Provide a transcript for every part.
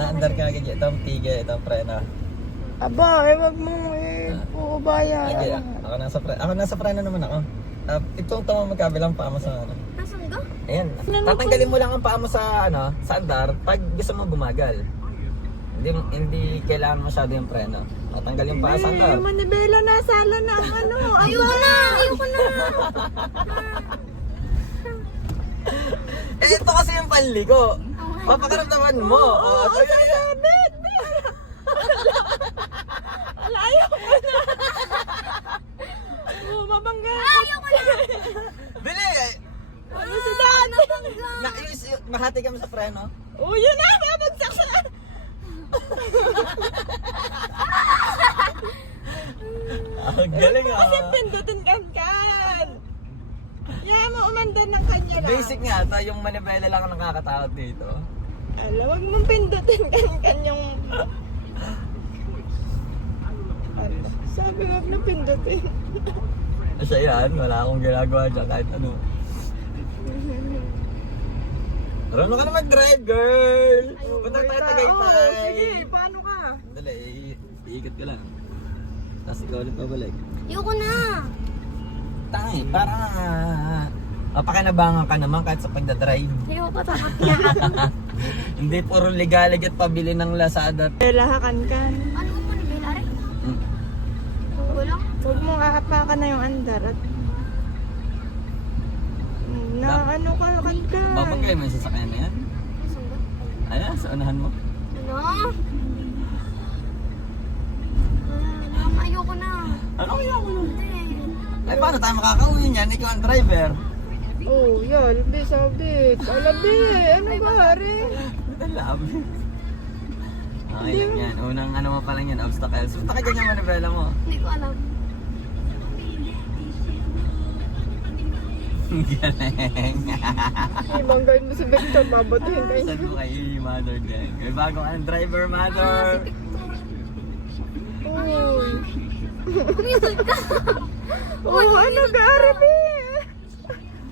Naandar ka agad. Ito ang tigil, ito ang preno. Aba, wag mo puubaya. Sige, ako nasa preno naman ako. Itong tama magkabilang paa mo sa ano. Nasaan ka? Ayan. Tatanggalin mo lang ang paa mo sa ano, sa andar pag gusto mo bumagal. Hindi kailangan masyado yung preno. Tatanggal yung paa sa andar. Yung manibela nasala na ang ano. Ayoko na! Ayoko na! Ito kasi yung panligo. Papakaramdaman mo. Sabit! Ayaw ko na! Mabangga! Ayoko na! Bili! Ano si Dad? Mahati ka mo sa preno. Oh, yun na! Babagsak sa... Ang galing Kasi pindutin kan. Kaya mo umandar ng kanya lang. Basic nga ito, yung manibela lang ang nakakatakot dito. Ala, wag mong pindutin kan yung... Sabi wag na pindutin. Kasi yan, wala akong ginagawa dyan kahit ano. Marunong ka na mag-drive, girl! Punta tayo Tagaytay! Oh, sige, paano ka? Dali, iikot ka lang. Tapos ikaw ulit pabalik. Ayoko na! Tangi, parang mapakinabangan ka naman kahit sa pagdadrive. Ayoko, takot na. Hindi puro ligalig at pabili ng Lazada. Lahakan ka. Ano ko pa ni Belare? Mm. Wala. Huwag mong aapakan na yung andar at... Na ano ka, kan. Babagay mo yung sasakyan na yan? Nasaan ba? Ayan, sa unahan mo. Ano? Ayoko na. Ano kaya mo nun? Hindi. Ay, paano tayo makakauwi niyan? Ikaw ang driver. Oh, yan, labi, sabit. Alabi, ano ba, Hari? Ang labi. Okay lang yan. Unang ano mo pa lang yan, obstacles. Punta ka dyan yung manibela mo. Hindi ko alam. Galing. Ibanggain mo si Victor, babatuhin kayo. Saan mo kay mother din? May bagong anong driver, mother. Si Victor. Uy. Kumisod ka. Oh, ano ka, Hari?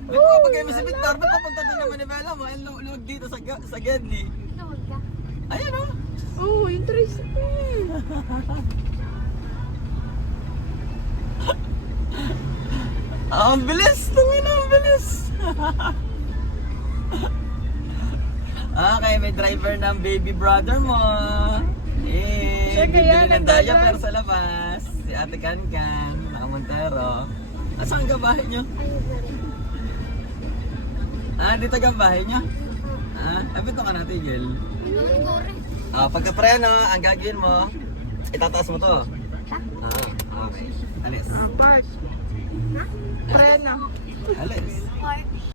May pumapagay mo si Victor. Ba't papunta doon ng manibela mo? Ang luwag dito sa Gedli. Tawag ka. Ayan o. Oh, interesting. Ang bilis! Tungin ang bilis! Okay, may driver ng baby brother mo. Siya Bibili kaya ng nagdadaan. diaper sa labas. Si Ate Cancan, nakamontero. Saan ka bahay nyo? Ayoko na rin. Dito ka bahay nyo? Abito ka na, Tigil. Ayoko rin. Pagka-preno, ang gagawin mo, itataas mo to. Okay. Alis. Park. Preno. Alis. Park.